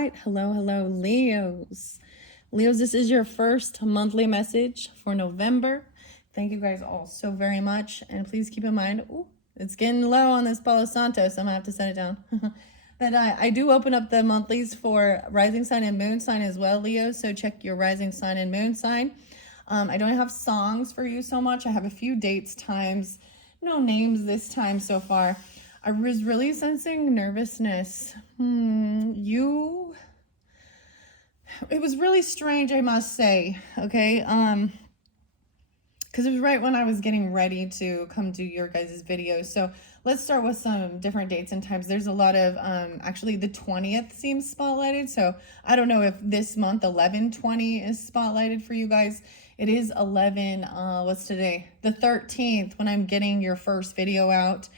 right. Hello, hello, Leos. Leos, this is your first monthly message for November. Thank you guys all so very much. And please keep in mind, it's getting low on this Palo Santo, so I'm going to have to set it down. But I do open up the monthlies for rising sign and moon sign as well, Leo. So check your rising sign and moon sign. I don't have songs for you so much. I have a few dates, times, no names this time so far. I was really sensing nervousness. It was really strange, I must say. Okay. Because it was right when I was getting ready to come do your guys' videos. So let's start with some different dates and times. There's a lot of, actually the 20th seems spotlighted. So I don't know if this month 11/20 is spotlighted for you guys. It is 11, what's today? The 13th when I'm getting your first video out.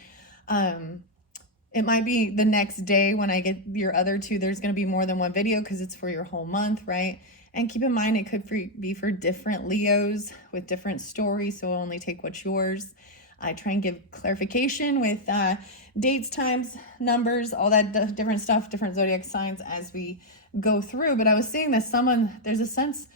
It might be the next day when I get your other two. There's going to be more than one video because it's for your whole month, right? And keep in mind, it could be for different Leos with different stories, so only take what's yours. I try and give clarification with dates, times, numbers, all that different stuff, different zodiac signs as we go through. But I was seeing that there's a sense,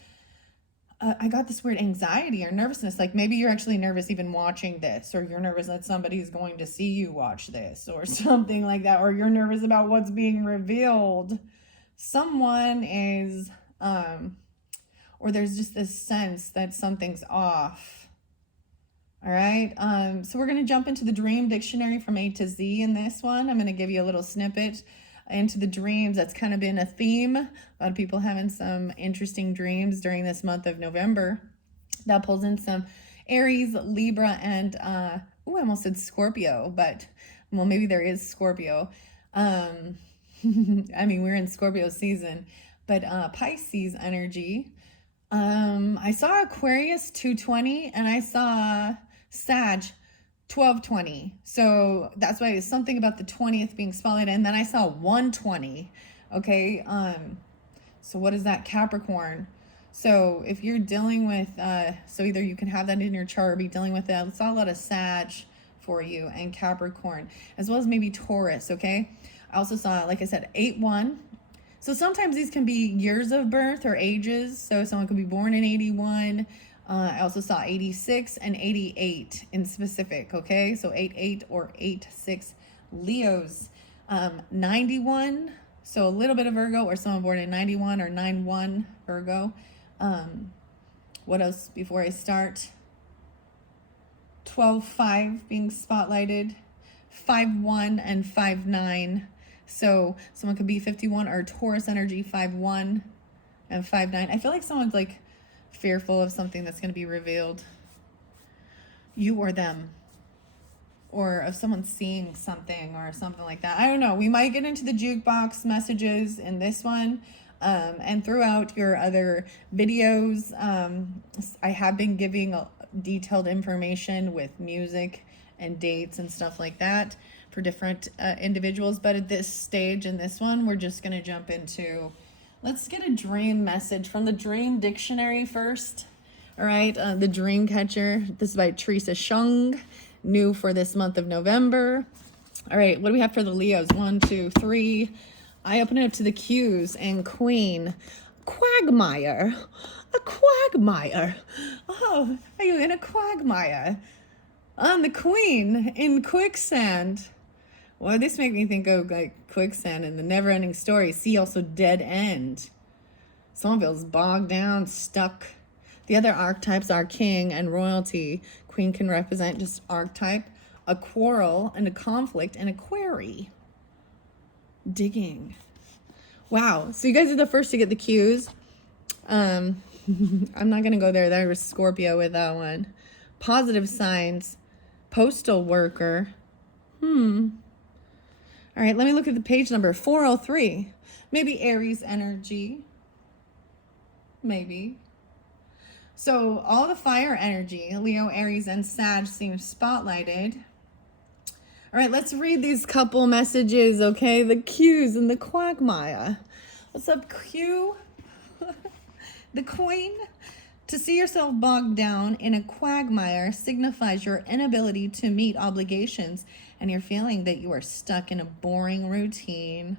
I got this weird anxiety or nervousness, like maybe you're actually nervous even watching this, or you're nervous that somebody's going to see you watch this or something like that, or you're nervous about what's being revealed. Someone is, or there's just this sense that something's off. All right. So we're going to jump into the dream dictionary from A to Z in this one. I'm going to give you a little snippet into the dreams. That's kind of been a theme. A lot of people having some interesting dreams during this month of November. That pulls in some Aries, Libra, and I almost said Scorpio, but well, maybe there is Scorpio. I mean, we're in Scorpio season, but Pisces energy. I saw Aquarius 220 and I saw Sag 1220. So that's why it's something about the 20th being spotlighted. And then I saw 120. Okay. So what is that? Capricorn. So if you're dealing with, so either you can have that in your chart or be dealing with that. I saw a lot of Sag for you and Capricorn, as well as maybe Taurus. Okay. I also saw, like I said, 8-1. So sometimes these can be years of birth or ages. So someone could be born in 81. I also saw 86 and 88 in specific, okay? So 88 or 86 Leos. 91, so a little bit of Virgo, or someone born in 91 or 9-1 Virgo. What else before I start? 12-5 being spotlighted. 5-1 and 5-9. So someone could be 51 or Taurus energy, 5-1 and 5-9. I feel like someone's like fearful of something that's going to be revealed, you or them, or of someone seeing something or something like that. I don't know. We might get into the jukebox messages in this one, and throughout your other videos. I have been giving detailed information with music and dates and stuff like that for different individuals, but at this stage in this one, we're just going to jump into, let's get a dream message from the Dream Dictionary first. All right, the Dream Catcher. This is by Teresa Shung, new for this month of November. All right, what do we have for the Leos? 1, 2, 3. I open it up to the Q's and Queen. Quagmire. A quagmire. Oh, are you in a quagmire? On the Queen in quicksand. Well, this makes me think of like quicksand in the Never-Ending Story. See also Dead End. Someone feels bogged down, stuck. The other archetypes are king and royalty. Queen can represent just archetype, a quarrel and a conflict, and a query. Digging. Wow. So you guys are the first to get the cues. I'm not going to go there. There was Scorpio with that one. Positive signs. Postal worker. All right, let me look at the page number 403. Maybe Aries energy. Maybe. So all the fire energy, Leo, Aries, and Sag seem spotlighted. All right, let's read these couple messages, okay? The Q's and the quagmire. What's up, Q? The Queen. To see yourself bogged down in a quagmire signifies your inability to meet obligations and your feeling that you are stuck in a boring routine.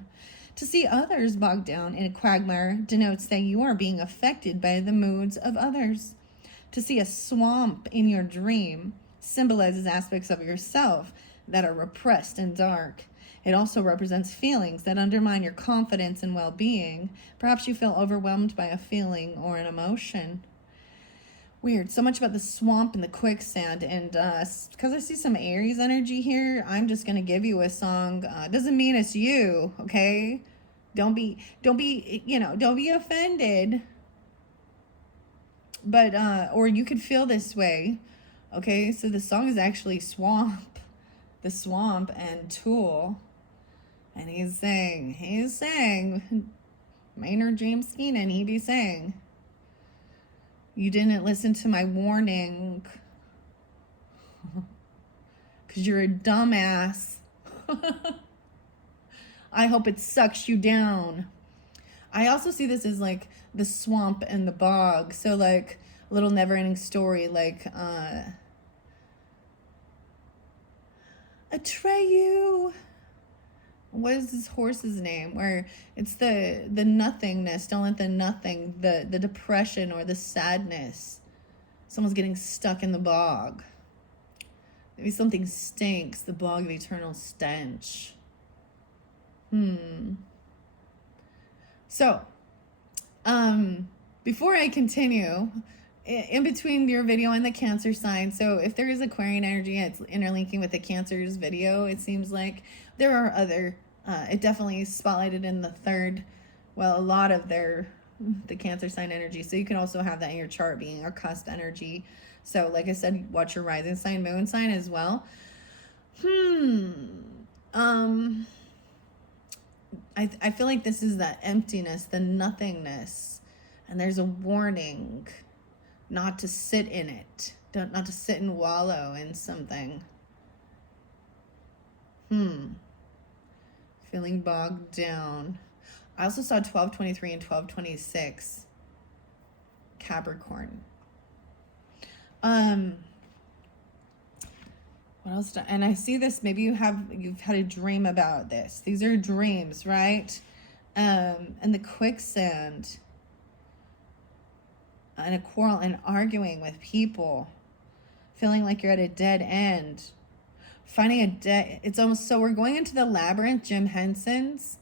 To see others bogged down in a quagmire denotes that you are being affected by the moods of others. To see a swamp in your dream symbolizes aspects of yourself that are repressed and dark. It also represents feelings that undermine your confidence and well-being. Perhaps you feel overwhelmed by a feeling or an emotion. Weird. So much about the swamp and the quicksand. And because I see some Aries energy here, I'm just going to give you a song. Doesn't mean it's you, okay? Don't be, don't be offended. But, or you could feel this way. Okay, so the song is actually Swamp. The Swamp and Tool. And he's saying, Maynard James Keenan, he be saying, you didn't listen to my warning because you're a dumbass. I hope it sucks you down. I also see this as like the swamp and the bog. So like a little never-ending story, like Atreyu. What is this horse's name? Where it's the nothingness. Don't let the nothing, the depression or the sadness. Someone's getting stuck in the bog. Maybe something stinks. The bog of eternal stench. So, before I continue, in between your video and the Cancer sign, so if there is Aquarian energy, it's interlinking with the Cancer's video, it seems like there are other, it definitely is spotlighted in the third, well, a lot of the Cancer sign energy. So you can also have that in your chart being a cusp energy. So like I said, watch your rising sign, moon sign as well. I feel like this is that emptiness, the nothingness, and there's a warning not to sit in it, not to sit and wallow in something. Feeling bogged down. I also saw 1223 and 1226 Capricorn. What else? And I see this, maybe you've had a dream about this. These are dreams, right? And the quicksand and a quarrel and arguing with people, feeling like you're at a dead end, finding it's almost, so we're going into the labyrinth, Jim Henson's,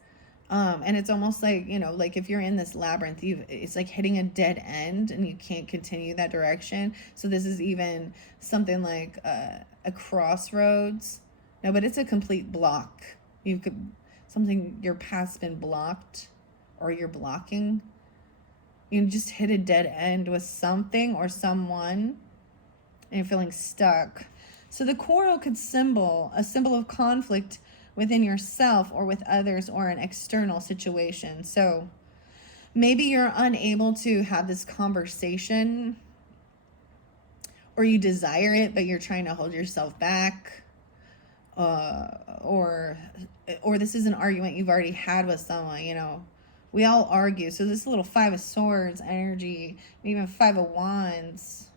and it's almost like, like if you're in this labyrinth, it's like hitting a dead end and you can't continue that direction. So this is even something like a crossroads. No, but it's a complete block. Your path's been blocked, or you're blocking. You just hit a dead end with something or someone, and you're feeling stuck. So the quarrel could symbol of conflict within yourself or with others or an external situation. So maybe you're unable to have this conversation, or you desire it, but you're trying to hold yourself back. Or this is an argument you've already had with someone, We all argue. So this little 5 of Swords energy, even 5 of Wands.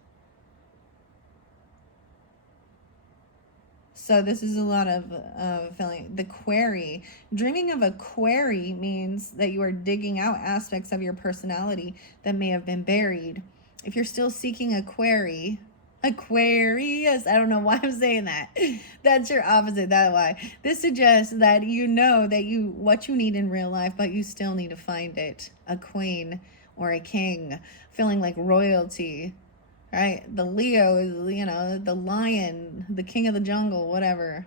So this is a lot of feeling. The query. Dreaming of a query means that you are digging out aspects of your personality that may have been buried. If you're still seeking a query, Aquarius, I don't know why I'm saying that. That's your opposite, that's why. This suggests that you know that what you need in real life, but you still need to find it. A queen or a king, feeling like royalty. Right? The Leo is, the lion, the king of the jungle, whatever.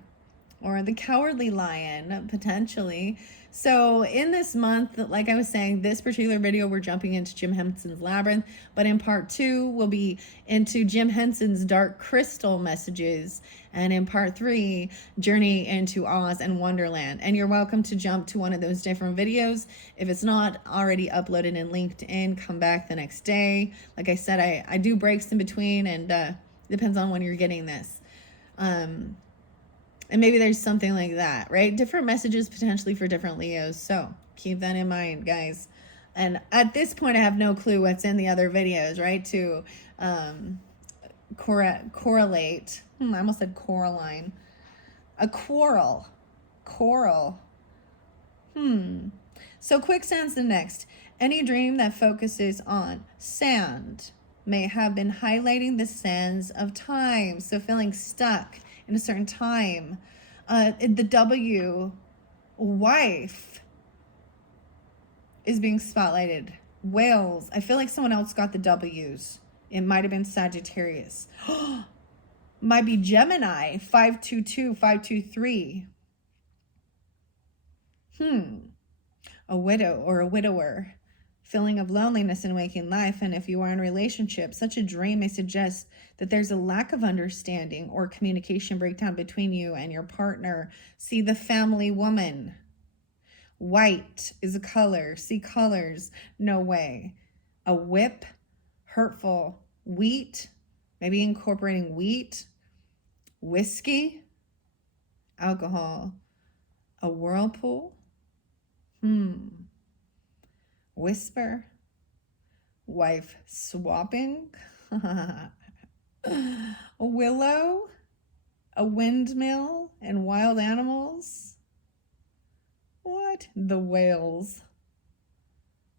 Or the cowardly lion, potentially. So in this month, like I was saying, this particular video, we're jumping into Jim Henson's Labyrinth. But in part 2, we'll be into Jim Henson's Dark Crystal messages. And in part 3, Journey into Oz and Wonderland. And you're welcome to jump to one of those different videos. If it's not already uploaded and linked in, come back the next day. Like I said, I do breaks in between, and depends on when you're getting this. And maybe there's something like that, right? Different messages potentially for different Leos. So keep that in mind, guys. And at this point, I have no clue what's in the other videos, right? To correlate. I almost said Coraline. A quarrel. Coral. So quicksand's the next. Any dream that focuses on sand may have been highlighting the sands of time. So feeling stuck in a certain time. The W, wife, is being spotlighted. Whales. I feel like someone else got the W's. It might have been Sagittarius. Might be Gemini, 522, 523. A widow or a widower. Feeling of loneliness in waking life. And if you are in a relationship, such a dream may suggest that there's a lack of understanding or communication breakdown between you and your partner. See the family woman. White is a color. See colors. No way. A whip. Hurtful. Wheat. Maybe incorporating wheat. Whiskey. Alcohol. A whirlpool. Whisper. Wife swapping. A willow. A windmill and wild animals. What? The whales.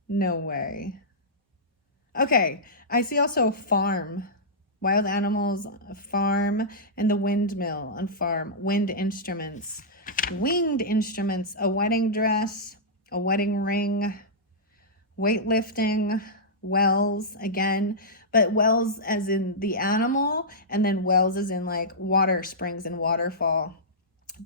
No way. Okay, I see also farm. Wild animals, farm, and the windmill on farm. Wind instruments. Winged instruments. A wedding dress. A wedding ring. Weightlifting. Wells again. But wells as in the animal. And then wells as in like water springs and waterfall.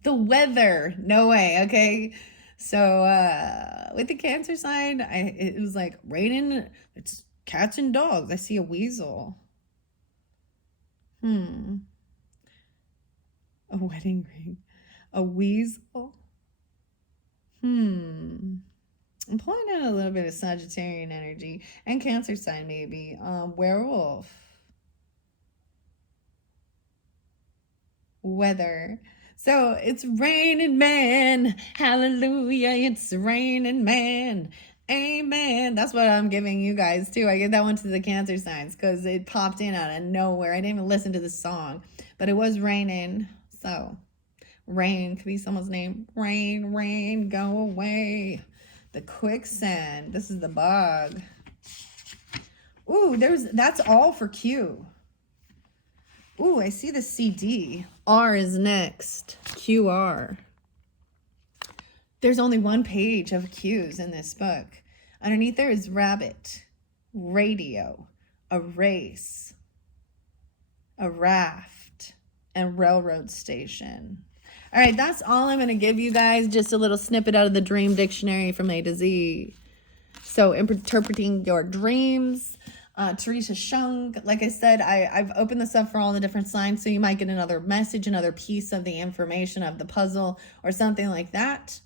The weather. No way. Okay. So with the Cancer sign, it was like raining. It's cats and dogs. I see a weasel. A wedding ring. A weasel. I'm pulling out a little bit of Sagittarian energy and Cancer sign maybe. Werewolf. Weather. So it's raining man. Hallelujah. It's raining man. Amen. That's what I'm giving you guys too. I give that one to the Cancer signs because it popped in out of nowhere. I didn't even listen to the song, but it was raining. So rain could be someone's name. Rain, rain, go away. The quicksand. This is the bog. Ooh, that's all for Q. Ooh, I see the CD. R is next. QR. There's only one page of Q's in this book. Underneath there is rabbit, radio, a race, a raft, and railroad station. All right, that's all I'm going to give you guys. Just a little snippet out of the Dream Dictionary from A to Z. So interpreting your dreams. Teresa Shung, like I said, I've opened this up for all the different signs, so you might get another message, another piece of the information of the puzzle or something like that.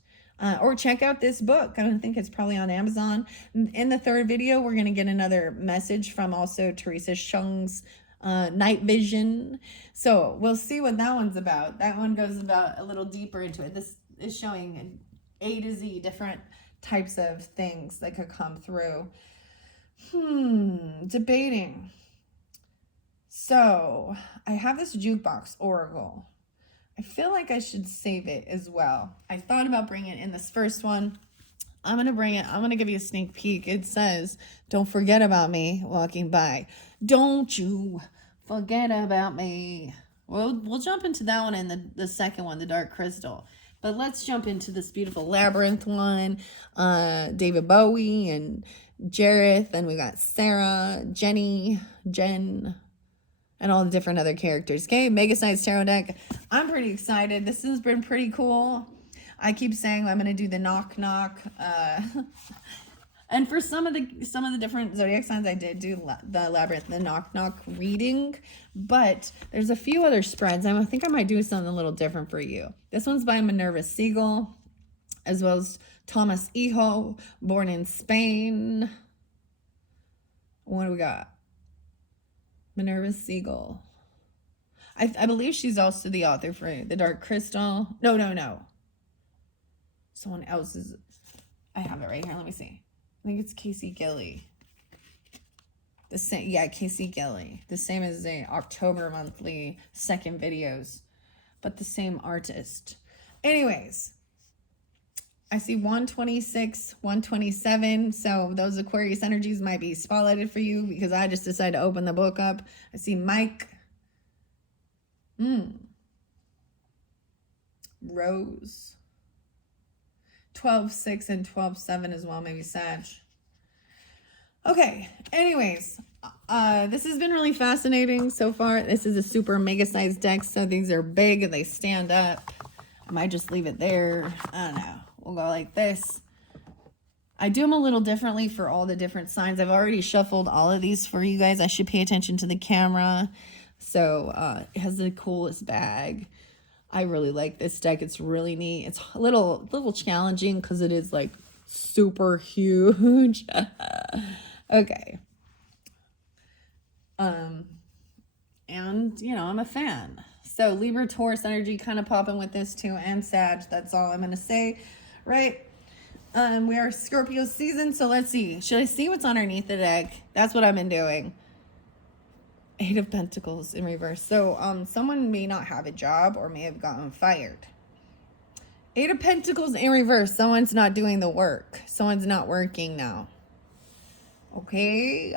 Or check out this book. I think it's probably on Amazon. In the third video, we're going to get another message from also Teresa Shung's night vision. So we'll see what that one's about. That one goes about a little deeper into it. This is showing A to Z different types of things that could come through. Debating. So I have this jukebox oracle. I feel like I should save it as well. I thought about bringing it in this first one. I'm going to bring it. I'm going to give you a sneak peek. It says, don't forget about me walking by. Don't you forget about me. We'll jump into that one and the second one, the dark crystal. But let's jump into this beautiful Labyrinth one. David Bowie and Jareth. And we got Sarah, Jenny, Jen, and all the different other characters. Okay, Mega Science Tarot deck. I'm pretty excited. This has been pretty cool. I keep saying I'm going to do the knock knock. And for some of the different zodiac signs, I did do the Labyrinth, the knock knock reading. But there's a few other spreads. I think I might do something a little different for you. This one's by Minerva Siegel, as well as Thomas Iho, born in Spain. What do we got? Minerva Siegel. I believe she's also the author for The Dark Crystal. No. Someone else's. I have it right here. Let me see. I think it's Casey Gilly. The same, yeah, Casey Gilly. The same as the October monthly second videos, but the same artist. Anyways, I see 126, 127. So those Aquarius energies might be spotlighted for you because I just decided to open the book up. I see Mike. Rose. 12-6 and 12-7 as well, maybe Sag. Okay, anyways, this has been really fascinating so far. This is a super mega sized deck, so these are big and they stand up. I might just leave it there. I don't know. We'll go like this. I do them a little differently for all the different signs. I've already shuffled all of these for you guys. I should pay attention to the camera. So it has the coolest bag. I really like this deck. It's really neat. It's a little challenging because it is like super huge. Okay. And you know, I'm a fan. So Libra, Taurus energy kind of popping with this too, and Sag. That's all I'm gonna say, right? We are Scorpio season, so let's see. Should I see what's underneath the deck? That's what I've been doing. 8 of Pentacles in reverse. So someone may not have a job or may have gotten fired. 8 of Pentacles in reverse. Someone's not doing the work. Someone's not working now. Okay.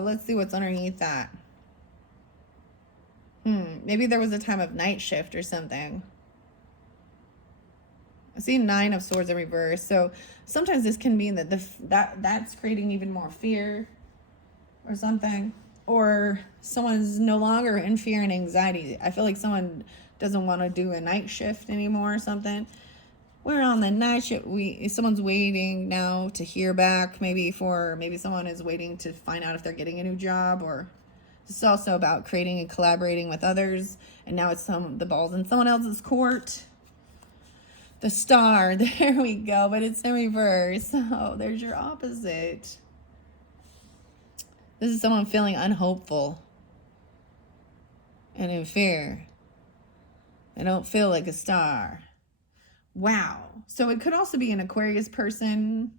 Let's see what's underneath that. Maybe there was a time of night shift or something. I see 9 of Swords in reverse. So sometimes this can mean that that's creating even more fear or something. Or someone's no longer in fear and anxiety. I feel like someone doesn't want to do a night shift anymore or something. We're on the night shift. Someone's waiting now to hear back. Maybe someone is waiting to find out if they're getting a new job. Or it's also about creating and collaborating with others. And now it's the ball's in someone else's court. The Star. There we go. But it's in reverse. Oh, there's your opposite. This is someone feeling unhopeful and in fear. They don't feel like a star. Wow. So it could also be an Aquarius person,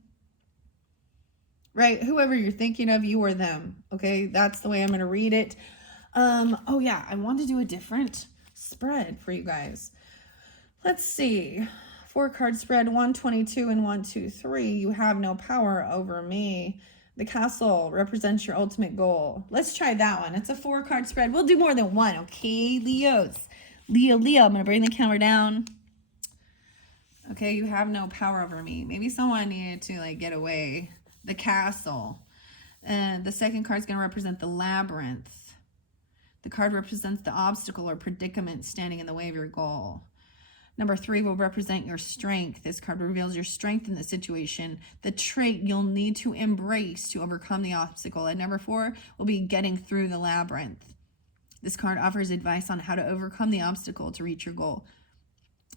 right? Whoever you're thinking of, you or them. Okay, that's the way I'm going to read it. Oh yeah, I want to do a different spread for you guys. Let's see. 4-card spread, 122 and 123. You have no power over me. The castle represents your ultimate goal. Let's try that one. It's a 4-card spread. We'll do more than one, okay, Leos? Leo, I'm going to bring the camera down. Okay, you have no power over me. Maybe someone needed to, like, get away. The castle. And the second card is going to represent the labyrinth. The card represents the obstacle or predicament standing in the way of your goal. Number 3 will represent your strength. This card reveals your strength in the situation, the trait you'll need to embrace to overcome the obstacle. And number 4 will be getting through the labyrinth. This card offers advice on how to overcome the obstacle to reach your goal.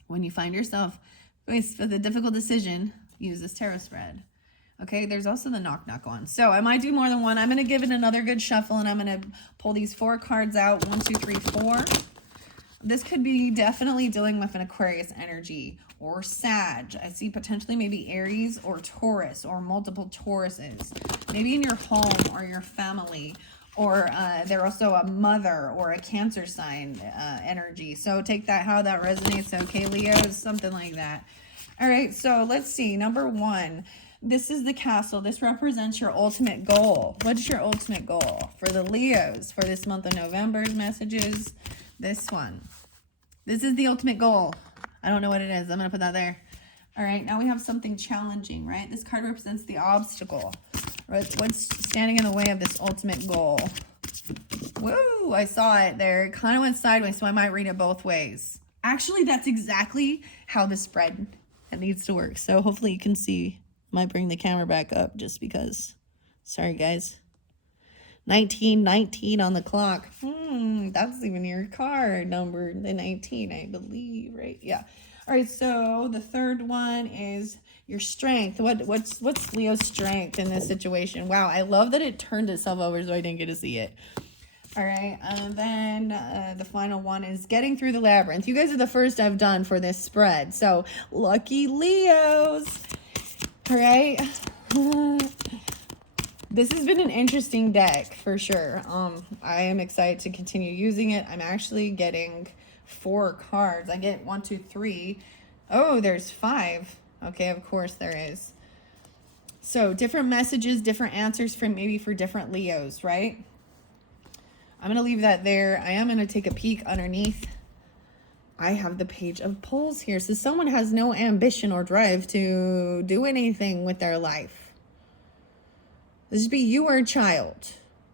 When you find yourself faced with a difficult decision, use this tarot spread. Okay, there's also the knock-knock one. So I might do more than one. I'm going to give it another good shuffle, and I'm going to pull these 4 cards out. 1, 2, 3, 4. This could be definitely dealing with an Aquarius energy or Sag. I see potentially maybe Aries or Taurus or multiple Tauruses. Maybe in your home or your family. Or they're also a mother or a Cancer sign energy. So take that how that resonates. Okay, Leos, something like that. All right, so let's see. Number 1. This is the castle. This represents your ultimate goal. What's your ultimate goal for the Leos for this month of November's messages? This one. This is the ultimate goal. I don't know what it is. I'm going to put that there. All right, now we have something challenging, right? This card represents the obstacle. What's standing in the way of this ultimate goal? Woo, I saw it there. It kind of went sideways, so I might read it both ways. Actually, that's exactly how the spread needs to work. So hopefully you can see. Might bring the camera back up just because. Sorry, guys. 1919 on the clock. That's even your card number, the 19, I believe, right? Yeah. All right, so the third one is your strength. What's Leo's strength in this situation? Wow, I love that it turned itself over so I didn't get to see it. All right, and then the final one is getting through the labyrinth. You guys are the first I've done for this spread, so lucky Leos. All right. This has been an interesting deck for sure. I am excited to continue using it. I'm actually getting 4 cards. I get 1, 2, 3. Oh, there's 5. Okay, of course there is. So different messages, different answers for maybe for different Leos, right? I'm going to leave that there. I am going to take a peek underneath. I have the Page of Pulls here. So someone has no ambition or drive to do anything with their life. This would be you or a child.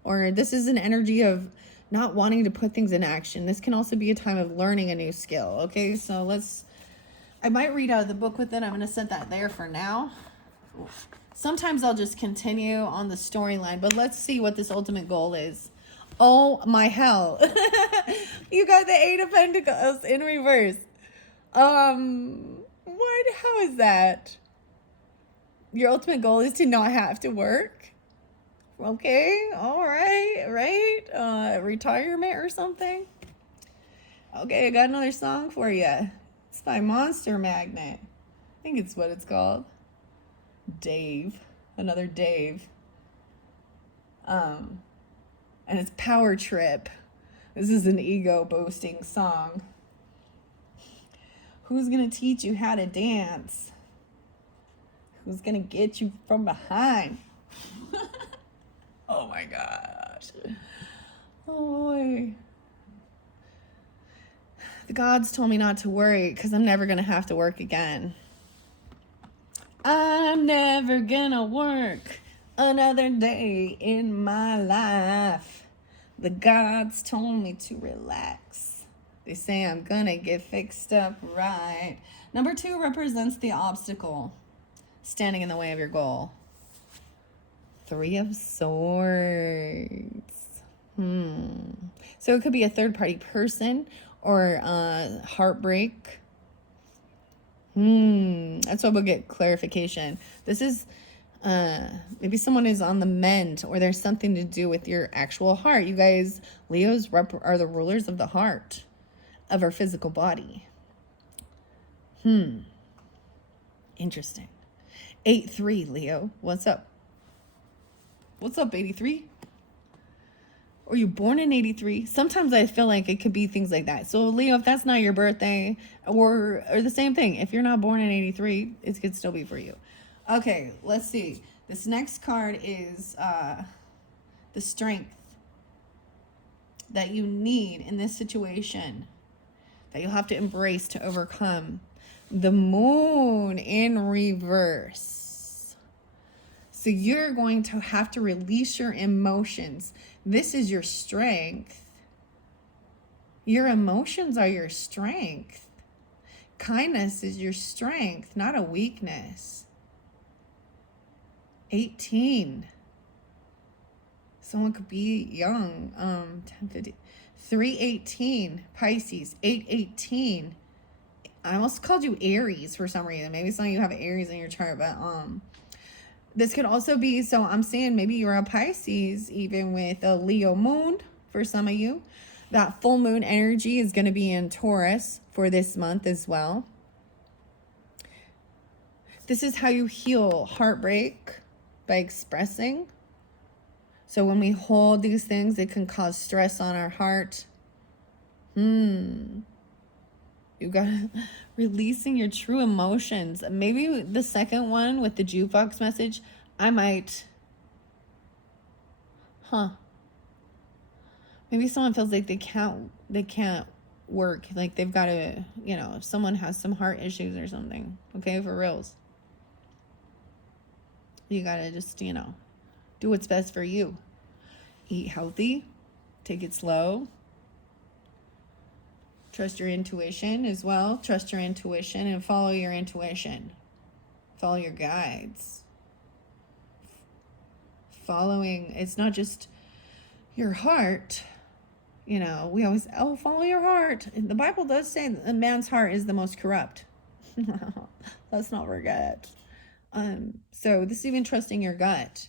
Or this is an energy of not wanting to put things in action. This can also be a time of learning a new skill. Okay, so I might read out of the book with it. I'm going to set that there for now. Sometimes I'll just continue on the storyline, but let's see what this ultimate goal is. Oh my hell. You got the Eight of Pentacles in reverse. What? How is that? Your ultimate goal is to not have to work? Okay, all right, right? Retirement or something? Okay, I got another song for you. It's by Monster Magnet. I think it's what it's called. Dave. Another Dave. And it's Power Trip. This is an ego boasting song. Who's gonna teach you how to dance? Who's gonna get you from behind? Oh my gosh. Oh boy. The gods told me not to worry because I'm never gonna have to work again. I'm never gonna work another day in my life. The gods told me to relax. They say I'm gonna get fixed up right. Number 2 represents the obstacle standing in the way of your goal. 3 of Swords. So it could be a third-party person or heartbreak. That's what we'll get clarification. This is maybe someone is on the mend, or there's something to do with your actual heart. You guys, Leos are the rulers of the heart, of our physical body. Interesting. 8-3, Leo. What's up? What's up, 83? Were you born in 83? Sometimes I feel like it could be things like that. So, Leo, if that's not your birthday, or the same thing, if you're not born in 83, it could still be for you. Okay, let's see. This next card is the strength that you need in this situation, that you'll have to embrace to overcome. The Moon in reverse. So you're going to have to release your emotions. This is your strength. Your emotions are your strength. Kindness is your strength, not a weakness. 18. Someone could be young. 10-50. 3-18. Pisces. 8-18. I almost called you Aries for some reason. Maybe some of you have Aries in your chart, but this could also be, so I'm saying maybe you're a Pisces, even with a Leo moon for some of you. That full moon energy is going to be in Taurus for this month as well. This is how you heal heartbreak, by expressing. So when we hold these things, it can cause stress on our heart. You got releasing your true emotions. Maybe the second one with the jukebox message, I might, maybe someone feels like they can't work. Like they've got to, if someone has some heart issues or something. Okay, for reals. You got to just, do what's best for you. Eat healthy. Take it slow. Trust your intuition as well. Trust your intuition and follow your intuition. Follow your guides. Following, it's not just your heart. We always, follow your heart. The Bible does say that a man's heart is the most corrupt. Let's not forget. So this is even trusting your gut.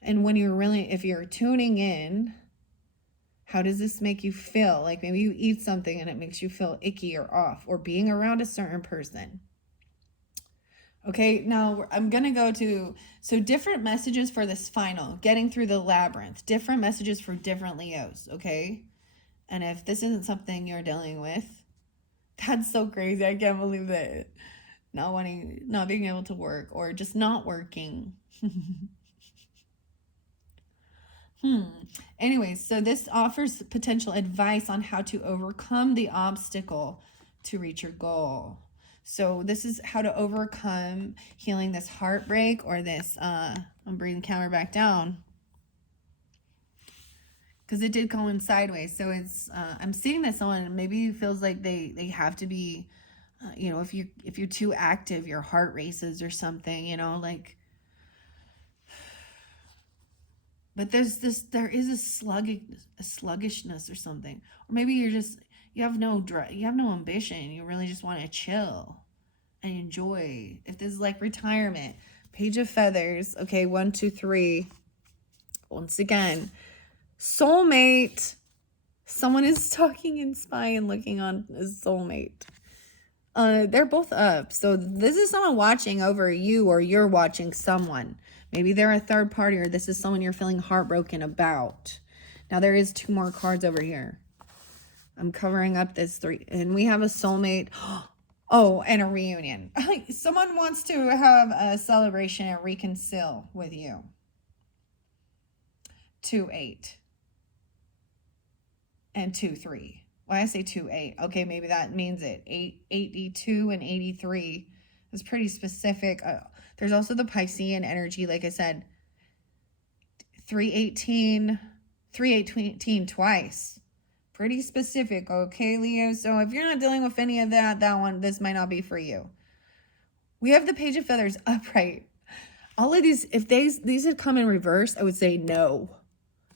And when if you're tuning in, how does this make you feel? Like maybe you eat something and it makes you feel icky or off, or being around a certain person. Okay, now I'm going to go to, different messages for this final, getting through the labyrinth, different messages for different Leos, okay? And if this isn't something you're dealing with, that's so crazy. I can't believe that not being able to work, or just not working. Anyways, so this offers potential advice on how to overcome the obstacle to reach your goal. So this is how to overcome healing this heartbreak, or this, I'm bringing the camera back down, because it did go in sideways. So it's, I'm seeing this on, maybe it feels like they have to be, you know, if you're too active, your heart races or something, you know, like, but there is a sluggishness or something. Or maybe you have no ambition. You really just want to chill and enjoy. If this is like retirement, Page of Feathers. Okay, 1, 2, 3. Once again, soulmate. Someone is talking and spying, looking on his soulmate. They're both up. So this is someone watching over you, or you're watching someone. Maybe they're a third party, or this is someone you're feeling heartbroken about. Now there is 2 more cards over here. I'm covering up this 3. And we have a soulmate. Oh, and a reunion. Someone wants to have a celebration and reconcile with you. 2, 8. And 2, 3. Why I say 2, 8? Okay, maybe that means it. 82 and 83 is pretty specific. There's also the Piscean energy, like I said. 318 twice. Pretty specific, okay, Leo? So if you're not dealing with any of that this might not be for you. We have the Page of Feathers upright. All of these, if these had come in reverse, I would say no.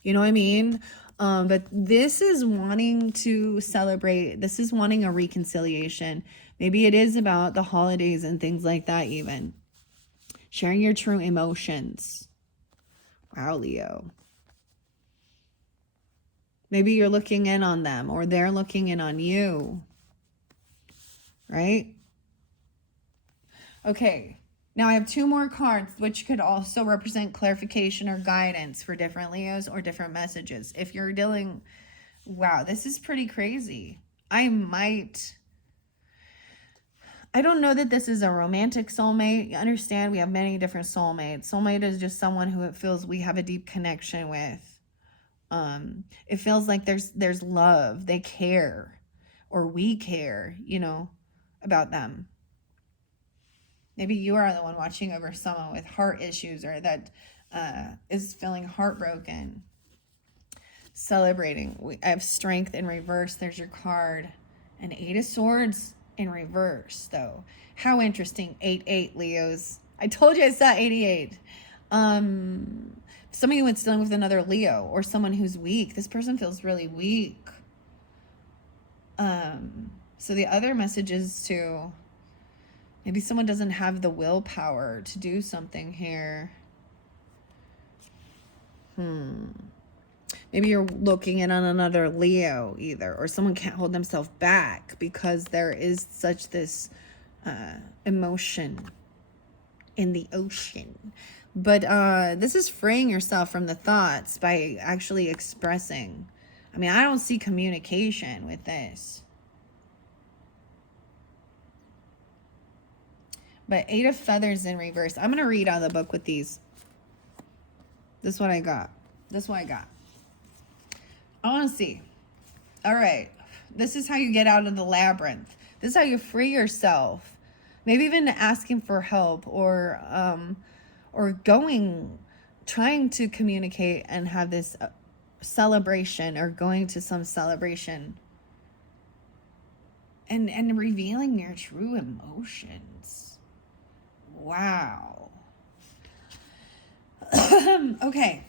You know what I mean? But this is wanting to celebrate. This is wanting a reconciliation. Maybe it is about the holidays and things like that even. Sharing your true emotions. Wow, Leo. Maybe you're looking in on them, or they're looking in on you. Right? Okay. Now I have 2 more cards, which could also represent clarification or guidance for different Leos, or different messages. If you're dealing, wow, this is pretty crazy. I don't know that this is a romantic soulmate. You understand, we have many different soulmates. Soulmate is just someone who it feels we have a deep connection with. It feels like there's love. They care, or we care, you know, about them. Maybe you are the one watching over someone with heart issues, or that is feeling heartbroken. Celebrating. I have Strength in reverse. There's your card. And 8 of Swords in reverse, though. How interesting. 8, Leos. I told you I saw 88. Somebody who's dealing with another Leo, or someone who's weak. This person feels really weak. So the other message is to... maybe someone doesn't have the willpower to do something here. Maybe you're looking in on another Leo either, or someone can't hold themselves back because there is such this emotion in the ocean. But this is freeing yourself from the thoughts by actually expressing. I mean, I don't see communication with this. But 8 of Feathers in reverse. I'm going to read out of the book with these. This is what I got. I want to see. All right. This is how you get out of the labyrinth. This is how you free yourself. Maybe even asking for help, or trying to communicate and have this celebration, or going to some celebration. And revealing your true emotions. Wow. Okay.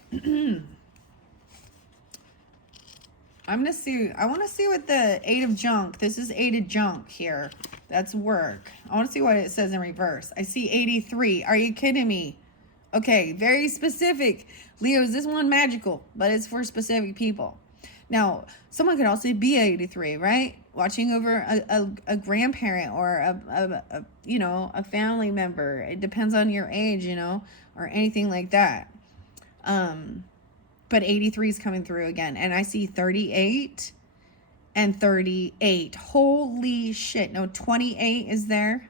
I want to see what the 8 of junk. This is 8 of junk here. That's work. I want to see what it says in reverse. I see 83. Are you kidding me? Okay, very specific. Leo, is this one magical? But it's for specific people. Now, someone could also be 83, right? Watching over a grandparent, or a family member. It depends on your age, or anything like that. But 83 is coming through again. And I see 38 and 38. Holy shit. No, 28 is there.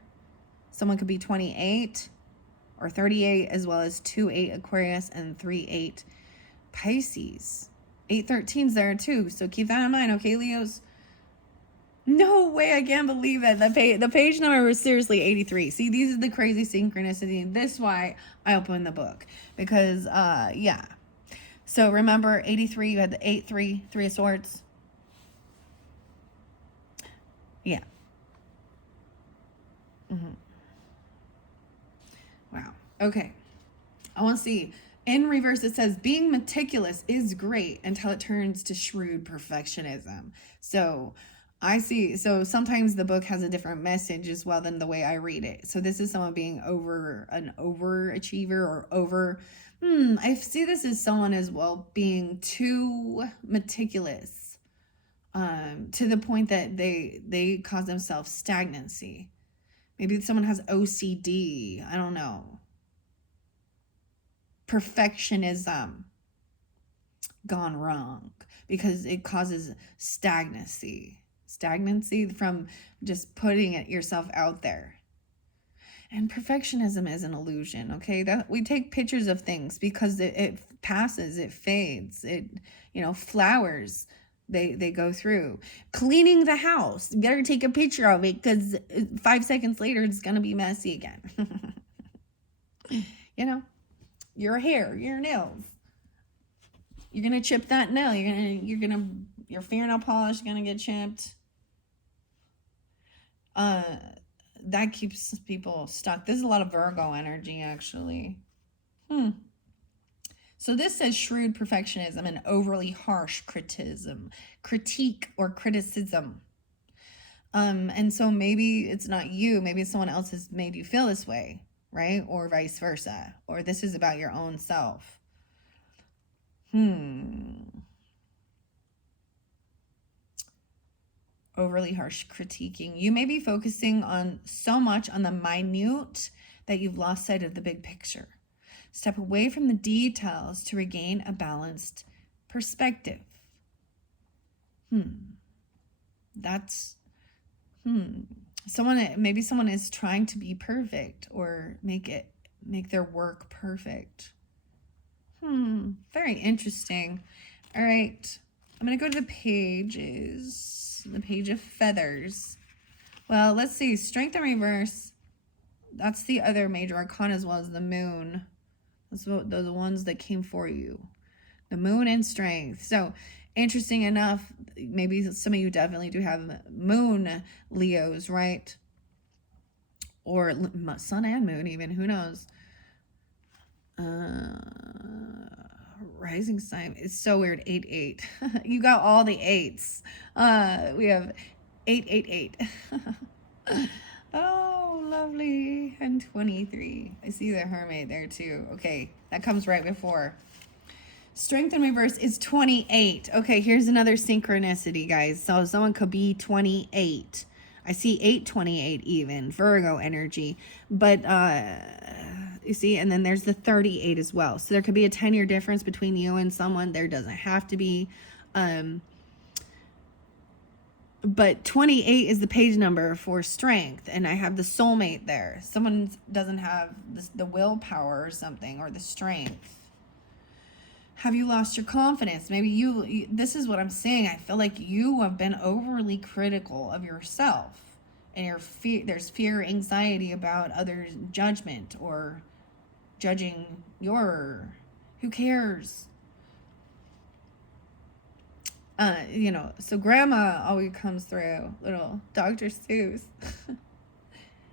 Someone could be 28 or 38, as well as 2-8 Aquarius and 3-8 Pisces. 8-13's there too, so keep that in mind, okay, Leos? No way, I can't believe it. The page number was seriously 83. See, these are the crazy synchronicity. This is why I opened the book. Because, yeah. So remember, 83, you had the 8-3, 3 of Swords. Yeah. Wow. Okay. I want to see. In reverse, it says, being meticulous is great until it turns to shrewd perfectionism. So I see. So sometimes the book has a different message as well than the way I read it. So this is someone being an overachiever or over. I see this as someone as well being too meticulous, to the point that they cause themselves stagnancy. Maybe someone has OCD. I don't know. Perfectionism gone wrong because it causes stagnancy from just putting it yourself out there. And perfectionism is an illusion, okay? That we take pictures of things because it passes, it fades, it, flowers, they go through. Cleaning the house, you better take a picture of it because 5 seconds later it's gonna be messy again. Your hair, your nails. You're gonna chip that nail. Your fingernail polish is gonna get chipped. That keeps people stuck. This is a lot of Virgo energy, actually. So this says shrewd perfectionism and overly harsh critique or criticism. And so maybe it's not you. Maybe someone else has made you feel this way, right? Or vice versa. Or this is about your own self. Overly harsh critiquing. You may be focusing on so much on the minute that you've lost sight of the big picture. Step away from the details to regain a balanced perspective. Maybe someone is trying to be perfect or make their work perfect. Very interesting. All right. I'm going to go to the pages. The page of feathers. Well, let's see. Strength in reverse. That's the other major arcana as well as the moon. Those are the ones that came for you. The moon and strength. So, interesting enough, maybe some of you definitely do have moon Leos, right? Or sun and moon even. Who knows? Rising sign. It's so weird. 8-8. You got all the 8s. We have 8-8-8. Oh, lovely. And 23. I see the hermit there too. Okay, that comes right before. Strength in reverse is 28. Okay, here's another synchronicity, guys. So someone could be 28. I see 828 even. Virgo energy. But you see, and then there's the 38 as well. So there could be a 10-year difference between you and someone. There doesn't have to be. But 28 is the page number for strength. And I have the soulmate there. Someone doesn't have the willpower or something, or the strength. Have you lost your confidence? Maybe you this is what I'm saying. I feel like you have been overly critical of yourself. And there's fear, anxiety about others' judgment or judging who cares? So grandma always comes through, little Dr. Seuss.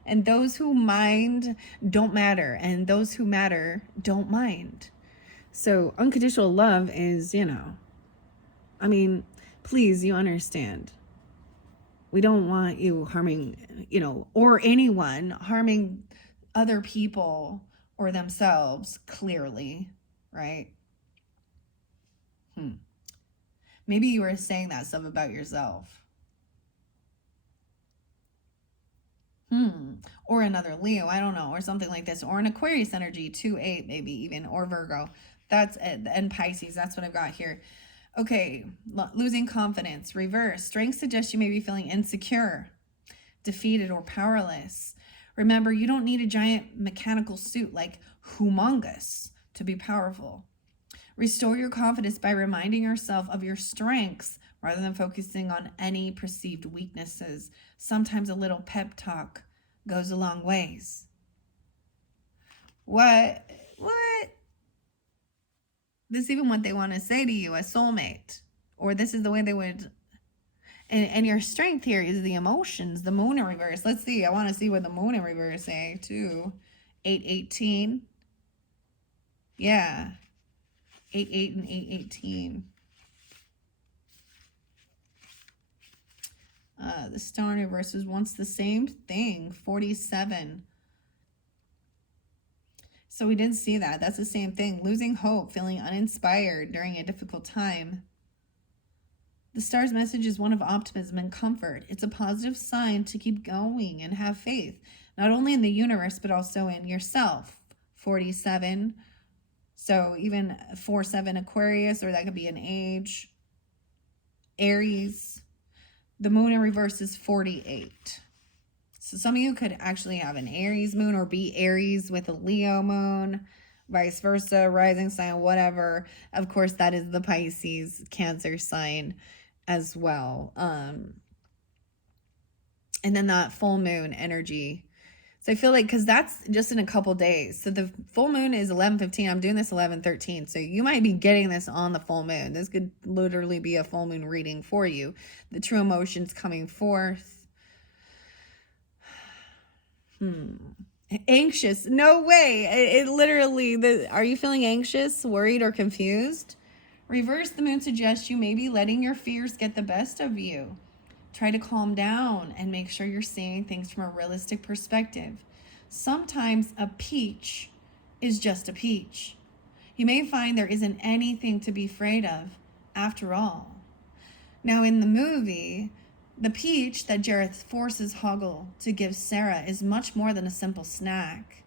And those who mind don't matter, and those who matter don't mind. So unconditional love is, please, you understand. We don't want you harming, or anyone harming other people or themselves, clearly, right? Maybe you were saying that stuff about yourself. Or another Leo, I don't know, or something like this. Or an Aquarius energy, 2-8 maybe even, or Virgo. That's it. And Pisces, that's what I've got here. Okay, losing confidence. Reverse. Strength suggests you may be feeling insecure, defeated, or powerless. Remember, you don't need a giant mechanical suit like humongous to be powerful. Restore your confidence by reminding yourself of your strengths rather than focusing on any perceived weaknesses. Sometimes a little pep talk goes a long ways. What? What? This is even what they want to say to you, a soulmate. Or this is the way they would. And your strength here is the emotions, the moon in reverse. Let's see. I want to see what the moon in reverse say too. 818. Yeah. 8 and 818. The star in reverse is once the same thing. 47. So we didn't see that. That's the same thing. Losing hope, feeling uninspired during a difficult time. The star's message is one of optimism and comfort. It's a positive sign to keep going and have faith, not only in the universe, but also in yourself. 47. So even 4-7 Aquarius, or that could be an age. Aries. The moon in reverse is 48. So some of you could actually have an Aries moon or be Aries with a Leo moon, vice versa, rising sign, whatever. Of course, that is the Pisces Cancer sign as well. And then that full moon energy. So I feel like, because that's just in a couple days. So the full moon is 11:15. I'm doing this 11:13. So you might be getting this on the full moon. This could literally be a full moon reading for you. The true emotions coming forth. Anxious. No way. It literally, are you feeling anxious, worried, or confused? Reverse the moon suggests you may be letting your fears get the best of you. Try to calm down and make sure you're seeing things from a realistic perspective. Sometimes a peach is just a peach. You may find there isn't anything to be afraid of after all. Now in the movie, the peach that Jareth forces Hoggle to give Sarah is much more than a simple snack.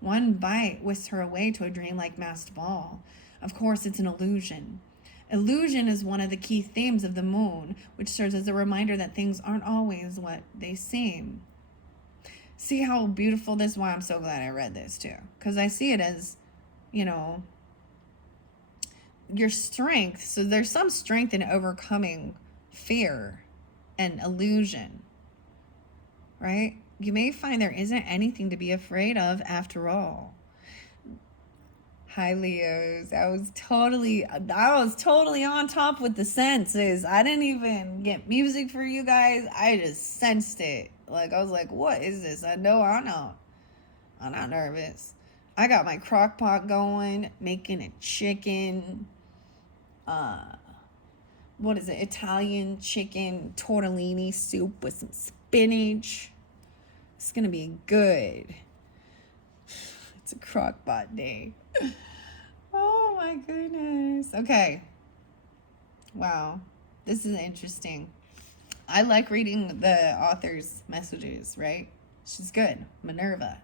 One bite whisks her away to a dreamlike masked ball. Of course, it's an illusion. Illusion is one of the key themes of the moon, which serves as a reminder that things aren't always what they seem. See how beautiful this is? Why I'm so glad I read this too. Because I see it as, your strength. So there's some strength in overcoming fear and illusion, right? You may find there isn't anything to be afraid of after all. Hi Leos. I was totally on top with the senses. I didn't even get music for you guys. I just sensed it. Like I was like, what is this? I'm not nervous. I got my crock pot going, making a chicken, what is it? Italian chicken tortellini soup with some spinach. It's gonna be good. It's a crock pot day. Oh my goodness. Okay. Wow. This is interesting. I like reading the author's messages, right? She's good. Minerva.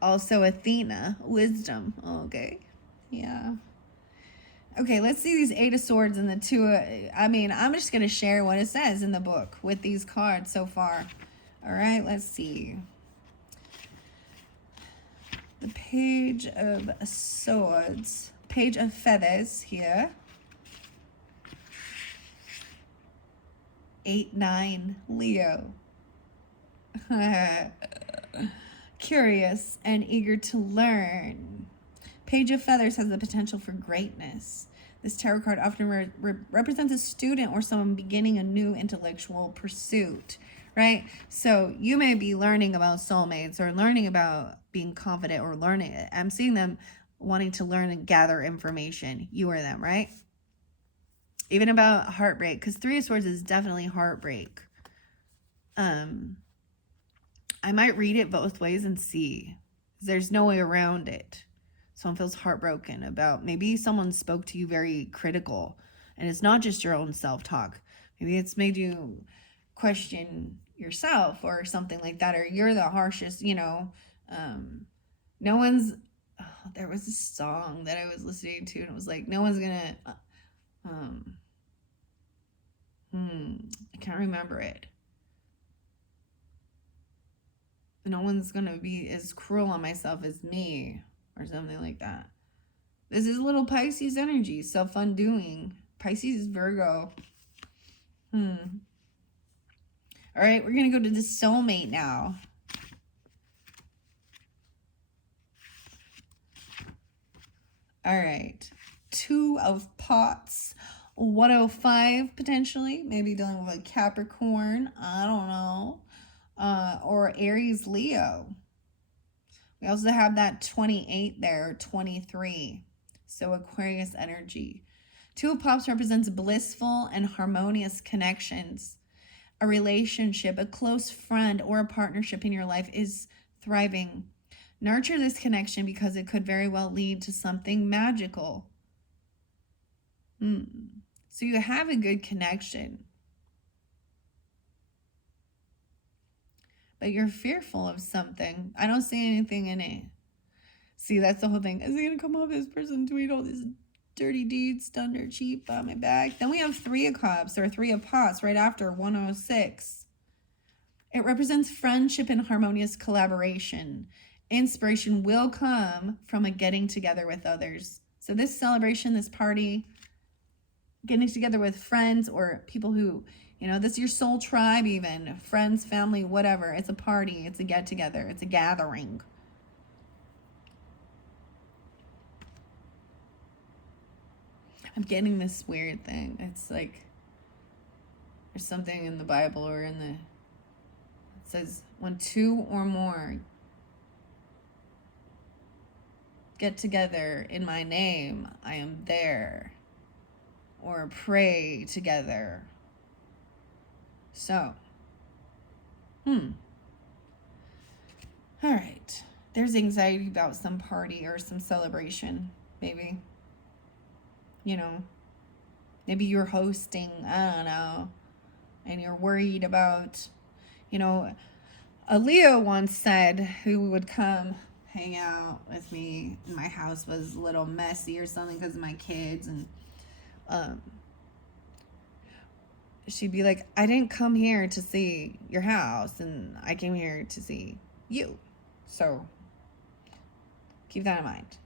Also Athena. Wisdom. Okay. Yeah. Okay, let's see these 8 of Swords and the 2. I'm just going to share what it says in the book with these cards so far. All right, let's see. The Page of Swords. Page of Feathers here. 8-9 Leo. Curious and eager to learn. Page of Feathers has the potential for greatness. This tarot card often represents a student or someone beginning a new intellectual pursuit, right? So you may be learning about soulmates or learning about being confident or learning it. I'm seeing them wanting to learn and gather information. You or them, right? Even about heartbreak, because 3 of Swords is definitely heartbreak. I might read it both ways and see. There's no way around it. Someone feels heartbroken about, maybe someone spoke to you very critical, and it's not just your own self-talk. Maybe it's made you question yourself or something like that, or you're the harshest, no one's, there was a song that I was listening to, and it was like, no one's gonna, I can't remember it. No one's going to be as cruel on myself as me, or something like that. This is a little Pisces energy, self-undoing. Pisces, Virgo. All right, we're going to go to the soulmate now. All right. 2 of Pots. 105 potentially. Maybe dealing with a Capricorn. I don't know. Or Aries, Leo. We also have that 28 there, 23. So Aquarius energy. 2 of Pops represents blissful and harmonious connections. A relationship, a close friend, or a partnership in your life is thriving. Nurture this connection because it could very well lead to something magical. So you have a good connection. But you're fearful of something. I don't see anything in it. See, that's the whole thing. Is it going to come off this person doing all these dirty deeds done dirt cheap on my back? Then we have 3 of Cups or 3 of Pots right after 106. It represents friendship and harmonious collaboration. Inspiration will come from a getting together with others. So this celebration, this party, getting together with friends or people who, you know, this is your soul tribe even. Friends, family, whatever. It's a party. It's a get together. It's a gathering. I'm getting this weird thing. It's like there's something in the Bible or in the... It says when 2 or more get together in my name, I am there. Or pray together. So, all right. There's anxiety about some party or some celebration, maybe. You know, maybe you're hosting, I don't know, and you're worried about, you know, a Leo once said who would come hang out with me in my house was a little messy or something because of my kids, and she'd be like, I didn't come here to see your house, and I came here to see you. So keep that in mind.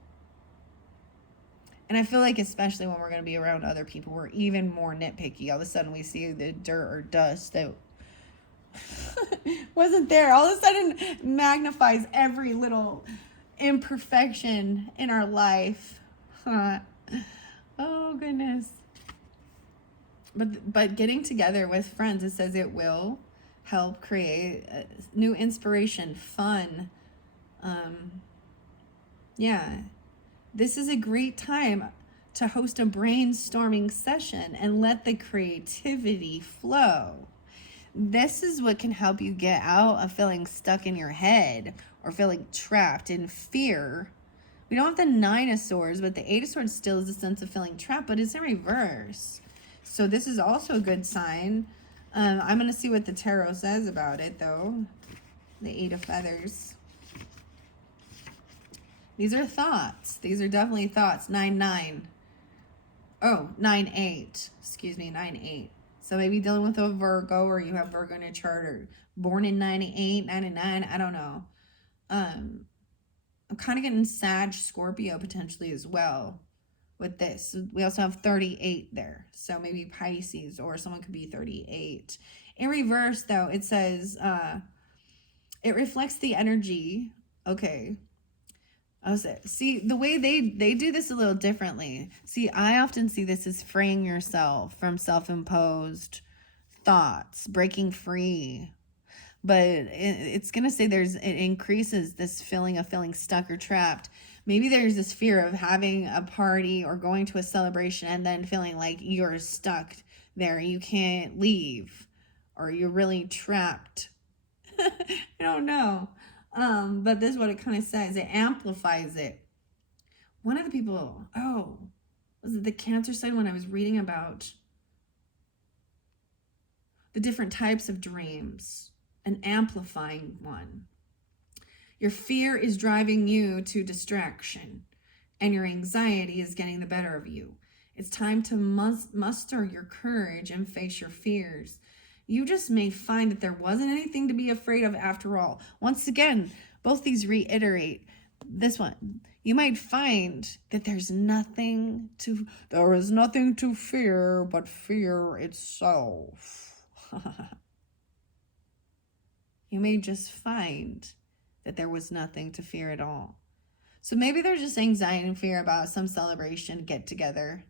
And I feel like especially when we're going to be around other people, we're even more nitpicky. All of a sudden we see the dirt or dust that wasn't there. All of a sudden magnifies every little imperfection in our life. Oh, goodness. But getting together with friends, it says it will help create new inspiration, fun. Yeah. This is a great time to host a brainstorming session and let the creativity flow. This is what can help you get out of feeling stuck in your head or feeling trapped in fear. We don't have the 9 of Swords, but the 8 of Swords still is a sense of feeling trapped, but it's in reverse. So this is also a good sign. I'm going to see what the tarot says about it, though. The 8 of Feathers. These are thoughts. These are definitely thoughts. 9-9. Oh, 9-8. Excuse me, 9-8. So maybe dealing with a Virgo, or you have Virgo in your chart, or born in 98, 99, I don't know. I'm kind of getting Sag, Scorpio potentially as well with this. We also have 38 there. So maybe Pisces, or someone could be 38. In reverse, though, it says it reflects the energy. Okay. See, the way they do this a little differently. See, I often see this as freeing yourself from self-imposed thoughts, breaking free. But it's going to say it increases this feeling of feeling stuck or trapped. Maybe there's this fear of having a party or going to a celebration and then feeling like you're stuck there. You can't leave, or you're really trapped. I don't know. But this is what it kind of says. It amplifies it. One of the people, was it the Cancer side when I was reading about the different types of dreams, an amplifying one. Your fear is driving you to distraction, and your anxiety is getting the better of you. It's time to muster your courage and face your fears. You just may find that there wasn't anything to be afraid of after all. Once again, both these reiterate this one. You might find that there is nothing to fear but fear itself. You may just find that there was nothing to fear at all. So maybe there's just anxiety and fear about some celebration, get together.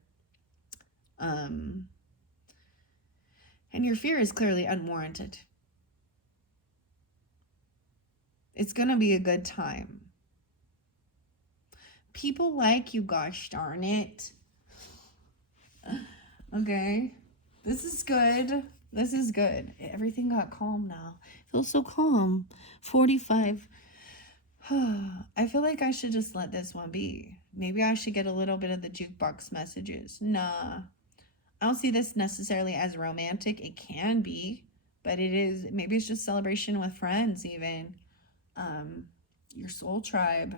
And your fear is clearly unwarranted. It's going to be a good time. People like you, gosh darn it. Okay. This is good. This is good. Everything got calm now. It feels so calm. 45. I feel like I should just let this one be. Maybe I should get a little bit of the jukebox messages. Nah. I don't see this necessarily as romantic. It can be, but it is, maybe it's just celebration with friends even. Your soul tribe.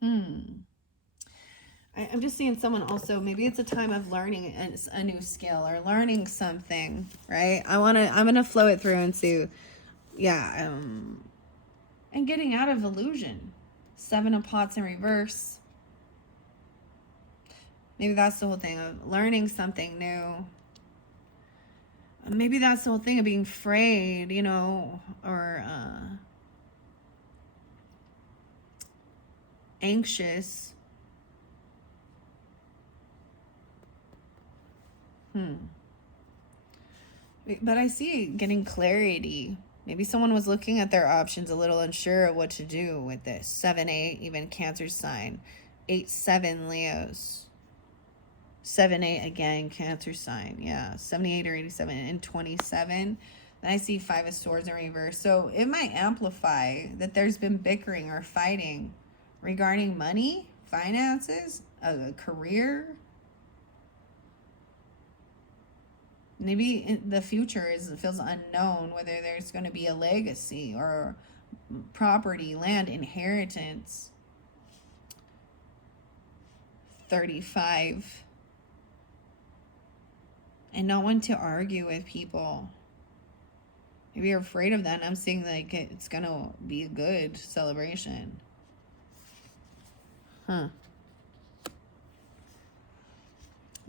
I'm just seeing someone also, maybe it's a time of learning a new skill or learning something, right? I'm going to flow it through and see, and getting out of illusion. 7 of Pots in reverse. Maybe that's the whole thing of learning something new. Maybe that's the whole thing of being afraid, or anxious. But I see getting clarity. Maybe someone was looking at their options a little unsure of what to do with this. 7-8, even Cancer sign. 8-7 Leos. 7-8 again, Cancer sign. Yeah, 78 or 87 and 27. Then I see 5 of Swords in reverse. So it might amplify that there's been bickering or fighting regarding money, finances, a career. Maybe the future feels unknown, whether there's going to be a legacy or property, land, inheritance. 35. And not want to argue with people. Maybe you're afraid of that. And I'm seeing like it's going to be a good celebration. Then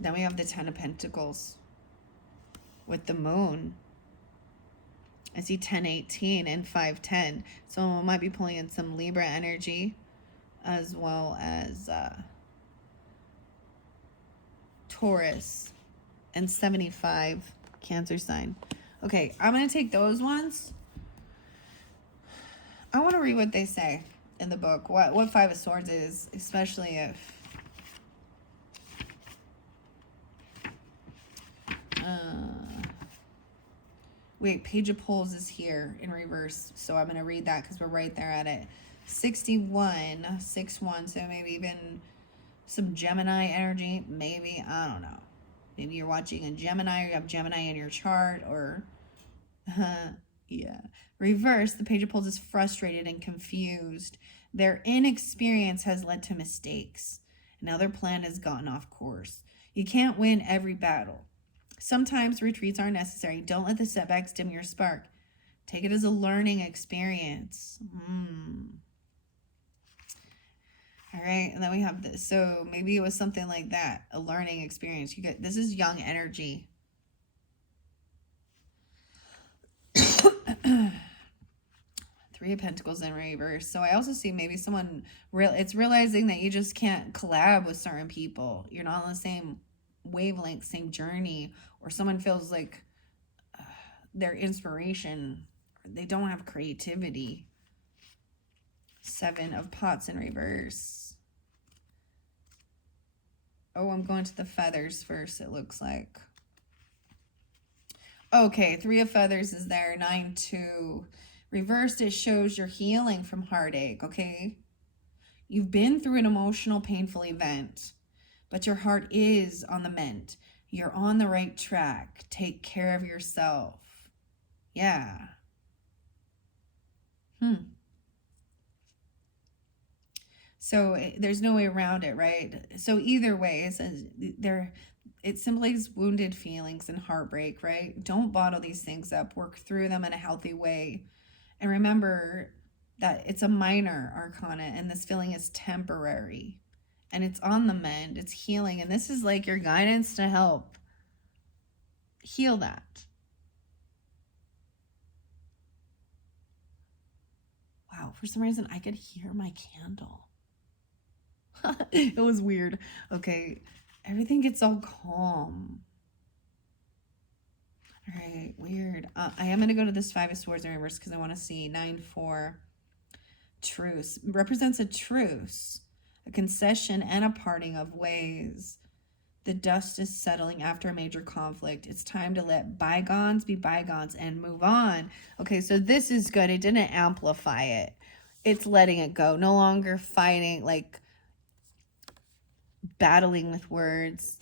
we have the 10 of Pentacles with the moon. I see 10-18 and 5-10. So I might be pulling in some Libra energy as well as Taurus and 75 Cancer sign. Okay, I'm going to take those ones. I want to read what they say in the book. What 5 of Swords is, especially if wait, Page of Pulls is here in reverse, so I'm going to read that because we're right there at it. 61, 6-1, so maybe even some Gemini energy, maybe, I don't know. Maybe you're watching a Gemini, or you have Gemini in your chart, or, yeah. Reverse, the Page of Pulls is frustrated and confused. Their inexperience has led to mistakes. Now their plan has gotten off course. You can't win every battle. Sometimes retreats are necessary. Don't let the setbacks dim your spark. Take it as a learning experience. All right, and then we have this. So maybe it was something like that, a learning experience. This is young energy. Three of Pentacles in reverse. So I also see maybe someone it's realizing that you just can't collab with certain people. You're not on the same wavelength, same journey, or someone feels like their inspiration, they don't have creativity. 7 of Pots in reverse. Oh, I'm going to the feathers first, it looks like. Okay, 3 of Feathers is there. 9-2. Reversed, it shows you're healing from heartache, okay? You've been through an emotional, painful event, but your heart is on the mend. You're on the right track. Take care of yourself. Yeah. So there's no way around it, right? So either way, it says it symbolizes wounded feelings and heartbreak, right? Don't bottle these things up. Work through them in a healthy way. And remember that it's a minor arcana and this feeling is temporary and it's on the mend. It's healing. And this is like your guidance to help heal that. Wow, for some reason I could hear my candle. It was weird. Okay, everything gets all calm. All right, weird. I am going to go to this Five of Swords in reverse because I want to see 9-4. Truce. Represents a truce, a concession, and a parting of ways. The dust is settling after a major conflict. It's time to let bygones be bygones and move on. Okay, so this is good. It didn't amplify it. It's letting it go. No longer fighting, like battling with words.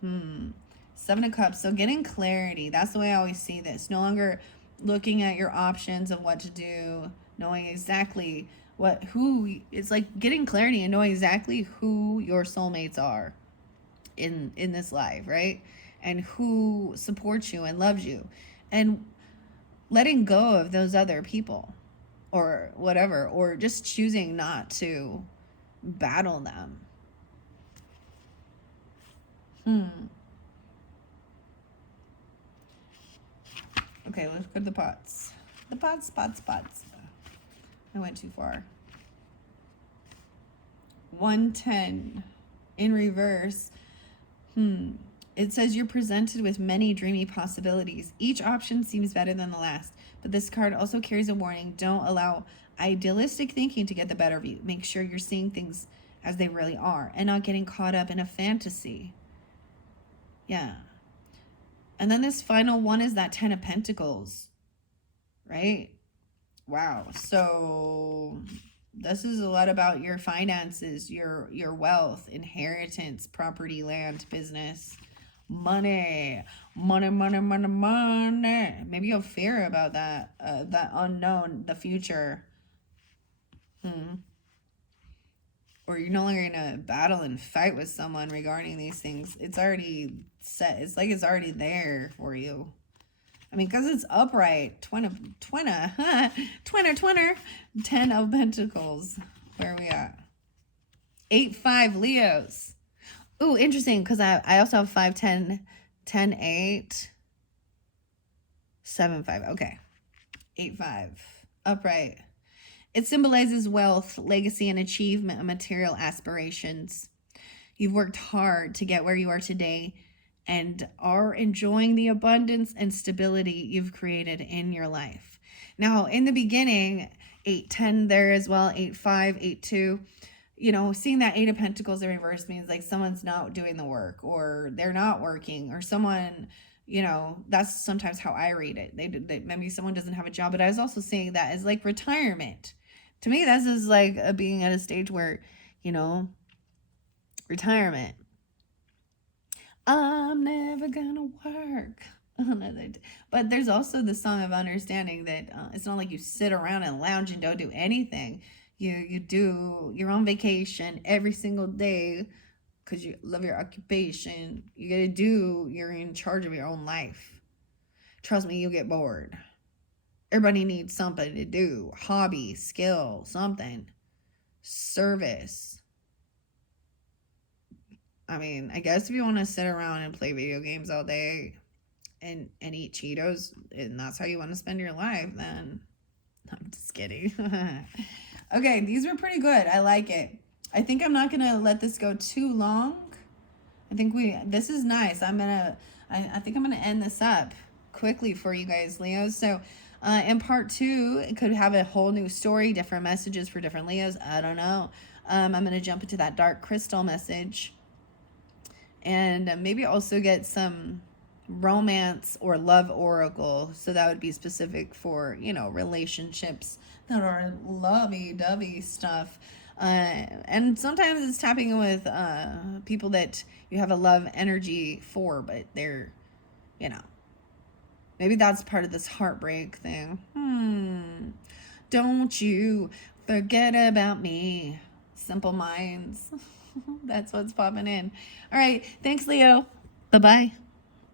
Seven of Cups. So getting clarity. That's the way I always see this. No longer looking at your options of what to do, knowing exactly it's like getting clarity and knowing exactly who your soulmates are in this life, right? And who supports you and loves you, and letting go of those other people or whatever, or just choosing not to battle them. Okay, let's go to the pots. The pots. I went too far. 110 in reverse. It says you're presented with many dreamy possibilities. Each option seems better than the last, but this card also carries a warning. Don't allow idealistic thinking to get the better of you. Make sure you're seeing things as they really are and not getting caught up in a fantasy. Yeah. And then this final one is that 10 of Pentacles, right? Wow. So this is a lot about your finances, your wealth, inheritance, property, land, business, money. Maybe you'll fear about that unknown, the future. Or you're no longer gonna battle and fight with someone regarding these things. It's already set. It's like it's already there for you. I mean, because it's upright. 10 of Pentacles. Where are we at? 8-5 Leos. Ooh, interesting, because I also have 5, 10, 10, 8, 7, 5. Okay. 8-5. Upright. It symbolizes wealth, legacy, and achievement of material aspirations. You've worked hard to get where you are today and are enjoying the abundance and stability you've created in your life. Now, in the beginning, 8-10 there as well, 8-5, 8-2. You know, seeing that 8 of Pentacles in reverse means like someone's not doing the work, or they're not working, or someone, you know, that's sometimes how I read it. They maybe someone doesn't have a job, but I was also saying that as like retirement. To me, this is like being at a stage where, you know, retirement. I'm never gonna work. But there's also the song of understanding that it's not like you sit around and lounge and don't do anything. You do, you're on vacation every single day because you love your occupation. You're in charge of your own life. Trust me, you'll get bored. Everybody needs something to do. Hobby, skill, something. Service. I mean, I guess if you want to sit around and play video games all day and eat Cheetos, and that's how you want to spend your life, then I'm just kidding. Okay, these were pretty good. I like it. I think I'm not going to let this go too long. I think this is nice. I think I'm going to end this up quickly for you guys, Leos. So, in part 2, it could have a whole new story, different messages for different Leos. I don't know. I'm going to jump into that dark crystal message. And maybe also get some romance or love oracle. So that would be specific for, you know, relationships that are lovey-dovey stuff. And sometimes it's tapping in with people that you have a love energy for, but they're, you know, maybe that's part of this heartbreak thing. Don't you forget about me. Simple Minds. That's what's popping in. All right. Thanks, Leo. Bye-bye.